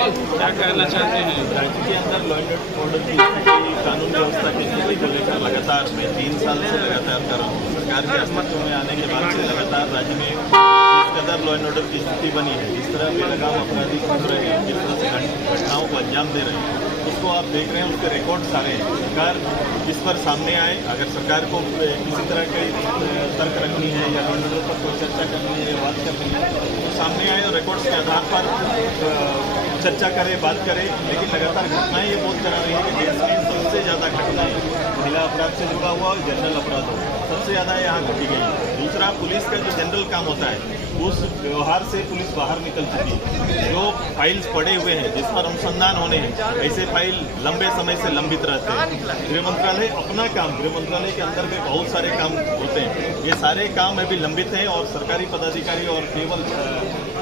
क्या कहना चाहते हैं? राज्य के अंदर लॉ एंड ऑर्डर की स्थिति, कानून व्यवस्था की स्थिति को लेकर लगातार मैं 3 साल से लगातार कर रहा हूँ। सरकार के अस्तित्व में आने के बाद से लगातार राज्य में जिस कदर लॉ एंड ऑर्डर की स्थिति बनी है, जिस तरह बेलगाम अपराधी घूम रहे हैं, जिस तरह से घटनाओं को अंजाम दे रहे हैं, उसको आप देख रहे हैं। उसके रिकॉर्ड सारे हैं। सरकार जिस पर सामने आए, अगर सरकार को किसी तरह की तर्क रखनी है या लॉ एंड ऑर्डर पर कोई चर्चा करनी है या बात करनी है, तो सामने आए और रिकॉर्ड्स के आधार पर चर्चा करे, बात करे। लेकिन लगातार घटनाएं ये बहुत करा रही है कि देश में सबसे ज़्यादा घटनाएं महिला अपराध से जुड़ा हुआ और जनरल अपराध हो सबसे ज़्यादा यहाँ घटी गई है। दूसरा, पुलिस का जो जनरल काम होता है उस व्यवहार से पुलिस बाहर निकल चुकी है। जो फाइल्स पड़े हुए हैं जिस पर अनुसंधान होने हैं, ऐसे फाइल लंबे समय से लंबित रहते हैं। गृह मंत्रालय अपना काम, गृह मंत्रालय के अंदर में बहुत सारे काम होते हैं, ये सारे काम अभी लंबित हैं और सरकारी पदाधिकारी और केवल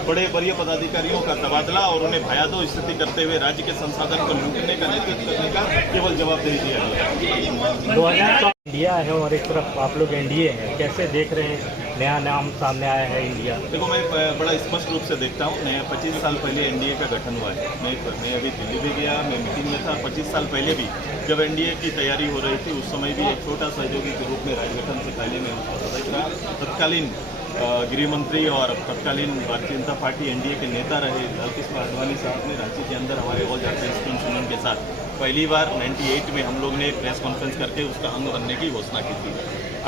बड़े वरीय पदाधिकारियों का तबादला और उन्हें भयादो स्थिति करते हुए राज्य के संसाधन को लूटने का नेतृत्व करने का केवल जवाबदेही दिया गया। 2000 इंडिया है और एक तरफ आप लोग एनडीए हैं, कैसे देख रहे हैं? नया नाम सामने आया है इंडिया। देखो, मैं बड़ा स्पष्ट रूप से देखता हूँ, नया 25 साल पहले एनडीए का गठन हुआ है। मैं अभी दिल्ली भी गया, मैं मीटिंग में था। 25 साल पहले भी जब एनडीए की तैयारी हो रही थी, उस समय भी एक छोटा सहयोगी के रूप में राज्य गठन से पहले मैं उसका सदस्य रहा। तत्कालीन गृह मंत्री और तत्कालीन भारतीय जनता पार्टी एनडीए के नेता रहे लालकृष्ण आडवाणी साहब ने राज्य के अंदर हमारे ऑल झारखंड स्कीम सुनन के साथ पहली बार 98 में हम लोग ने प्रेस कॉन्फ्रेंस करके उसका अंग बनने की घोषणा की थी।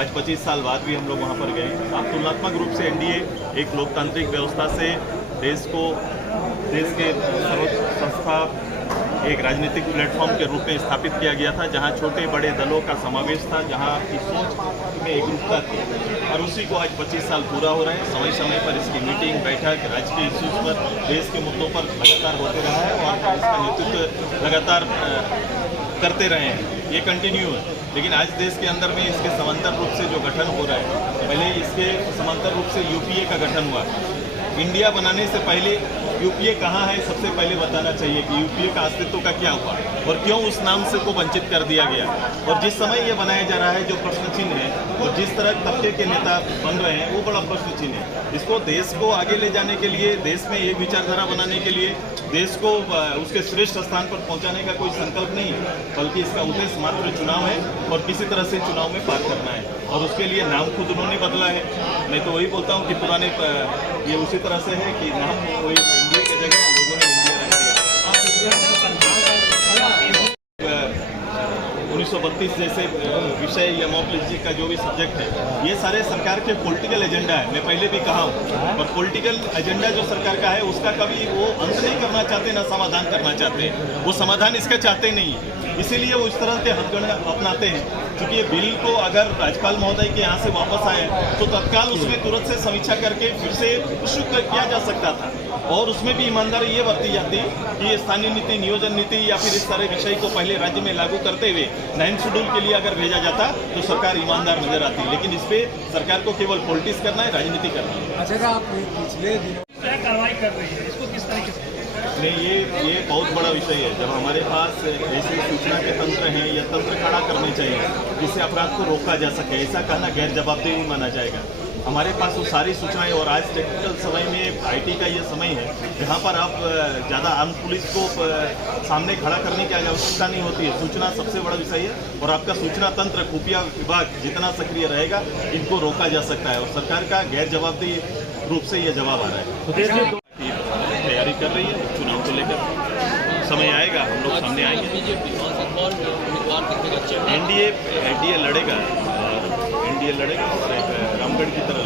आज 25 साल बाद भी हम लोग वहाँ पर गए। अब तुलनात्मक रूप से एनडीए एक लोकतांत्रिक व्यवस्था से देश के सर्वोच्च संस्था एक राजनीतिक प्लेटफॉर्म के रूप में स्थापित किया गया था, जहां छोटे बड़े दलों का समावेश था, जहां की सोच में एकरूपता थी। और उसी को आज 25 साल पूरा हो रहे हैं। समय समय पर इसकी मीटिंग, बैठक, राज्य के इश्यूज पर, देश के मुद्दों पर लगातार होते रहा है और इसका नेतृत्व लगातार करते रहे हैं। ये कंटिन्यू है। लेकिन आज देश के अंदर में इसके समांतर रूप से जो गठन हो रहा है, पहले इसके समांतर रूप से यूपीए का गठन हुआ। इंडिया बनाने से पहले यूपीए कहाँ है, सबसे पहले बताना चाहिए कि यूपीए का अस्तित्व का क्या हुआ और क्यों उस नाम से को वंचित कर दिया गया। और जिस समय ये बनाया जा रहा है, जो प्रश्न चिन्ह है और जिस तरह तबके के नेता बन रहे हैं, वो बड़ा प्रश्न चिन्ह है। इसको देश को आगे ले जाने के लिए, देश में एक विचारधारा बनाने के लिए, देश को उसके श्रेष्ठ स्थान पर पहुंचाने का कोई संकल्प नहीं है, बल्कि इसका उद्देश्य मात्र चुनाव है और किसी तरह से चुनाव में पार करना है। और उसके लिए नाम खुद उन्होंने बदला है। मैं तो वही बोलता हूँ कि पुराने ये उसी तरह से है कि नाम वही इंडिया की जगह लोगों ने इंडिया रख दिया। 1932 जैसे विषय या मॉपलिजी का जो भी सब्जेक्ट है, ये सारे सरकार के पॉलिटिकल एजेंडा है। मैं पहले भी कहा हूँ, और पॉलिटिकल एजेंडा जो सरकार का है उसका कभी वो अंत नहीं करना चाहते, ना समाधान करना चाहते। वो समाधान इसका चाहते नहीं, इसीलिए वो इस तरह के हथकंडे अपनाते हैं। क्योंकि ये बिल को अगर राज्यपाल महोदय के यहाँ से वापस आए तो तत्काल उसमें तुरंत से समीक्षा करके फिर से इशू किया जा सकता था। और उसमें भी ईमानदारी ये बरती जाती कि स्थानीय नीति, नियोजन नीति या फिर इस सारे विषय को पहले राज्य में लागू करते हुए 9 शेड्यूल के लिए अगर भेजा जाता तो सरकार ईमानदार नजर आती। लेकिन इस पे सरकार को केवल पॉलिटिक्स करना है, राजनीति करना है। अच्छा, आप पिछले दिनों क्या कार्रवाई कर रही है, इसको किस तरीके से? नहीं, ये बहुत बड़ा विषय है। जब हमारे पास ऐसे सूचना के तंत्र हैं या तंत्र खड़ा करने चाहिए जिससे अपराध को रोका जा सके, ऐसा कहना गैर जवाबदेही माना जाएगा। हमारे पास वो सारी सूचनाएं, और आज टेक्निकल समय में आईटी का ये समय है जहाँ पर आप ज़्यादा आर्म पुलिस को सामने खड़ा करने की आवश्यकता नहीं होती है। सूचना सबसे बड़ा विषय है और आपका सूचना तंत्र, खुफिया विभाग जितना सक्रिय रहेगा, इनको रोका जा सकता है। और सरकार का गैर जवाबदेही रूप से ये जवाब आ रहा है। तैयारी कर रही है चुनाव को लेकर, समय आएगा हम लोग सामने आएंगे। एनडीए लड़ेगा और एक रामगढ़ की तरह